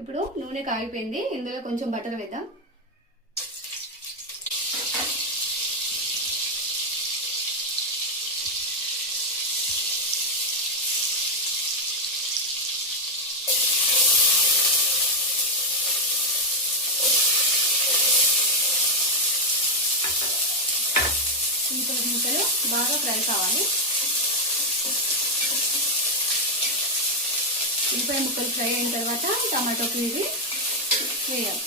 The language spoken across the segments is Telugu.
ఇప్పుడు నూనె కాగిపోయింది, ఇందులో కొంచెం బటర్ వేద్దాం. ఉల్లిపాయ ముక్కలు బాగా ఫ్రై కావాలి. ఉల్లిపాయ ముక్కలు ఫ్రై అయిన తర్వాత టమాటో ప్యూరీ వేయాలి.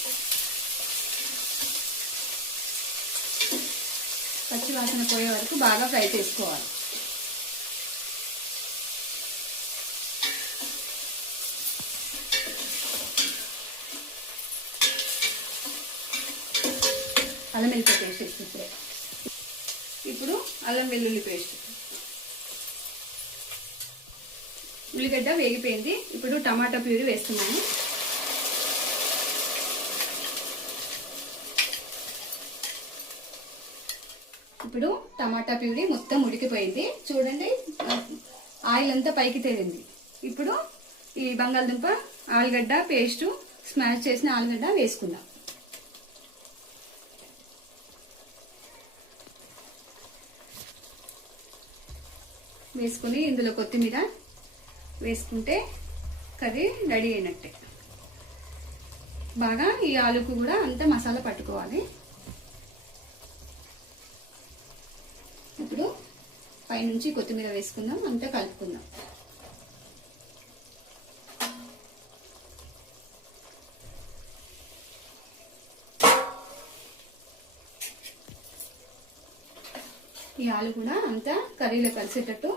పచ్చి వాసన పోయే వరకు బాగా ఫ్రై చేసుకోవాలి. అల్లం వెల్లుల్లి పేస్ట్ వేసి ఇప్పుడు అల్లం వెల్లుల్లి పేస్ట్. ఉల్లిగడ్డ వేగిపోయింది. ఇప్పుడు టమాటా ప్యూరీ వేస్తున్నాను. ఇప్పుడు టమాటా ప్యూరీ మొత్తం ఉడికిపోయింది. చూడండి, ఆయిల్ అంతా పైకి తేలింది. ఇప్పుడు ఈ బంగాళదుంప ఆలుగడ్డ పేస్ట్, స్మాష్ చేసిన ఆలుగడ్డ వేసుకుందాం. వేసుకుని ఇందులో కొత్తిమీర వేసుకుంటే కర్రీ రెడీ అయినట్టే. బాగా ఈ ఆలుకు కూడా అంతా మసాలా పట్టుకోవాలి. ఇప్పుడు పైనుంచి కొత్తిమీర వేసుకుందాం, అంతా కలుపుకుందాం. ఈ ఆలు కూడా అంతా కర్రీలో కలిసేటట్టు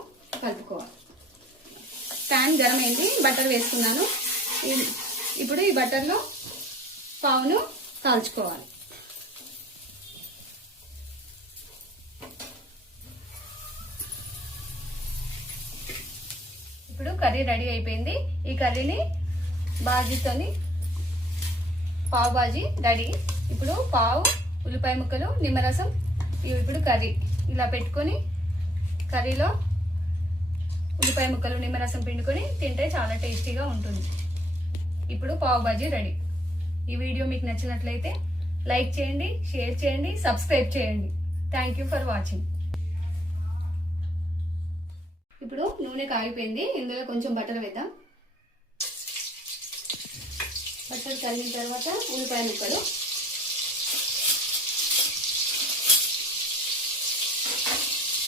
కలుపుకోవాలి. ప్యాన్ గరం అయింది, బటర్ వేసుకున్నాను. ఇప్పుడు ఈ బటర్లో పావును కాల్చుకోవాలి. ఇప్పుడు కర్రీ రెడీ అయిపోయింది. ఈ కర్రీని బాజీతోని పావు బాజీ రెడీ. ఇప్పుడు పావు, ఉల్లిపాయ ముక్కలు, నిమ్మరసం, ఇప్పుడు కర్రీ ఇలా పెట్టుకొని కర్రీలో ఉల్లిపాయ ముక్కలు, నిమ్మరసం పిండుకొని తింటే చాలా టేస్టీగా ఉంటుంది. ఇప్పుడు పావు బాజీ రెడీ. ఈ వీడియో మీకు నచ్చినట్లయితే లైక్ చేయండి, షేర్ చేయండి, సబ్స్క్రైబ్ చేయండి. Thank you for watching. ఇప్పుడు నూనె కాగిపోయింది, ఇందులో కొంచెం బటర్ వేద్దాం. బటర్ కరిగిన తర్వాత ఉల్లిపాయ ముక్కలు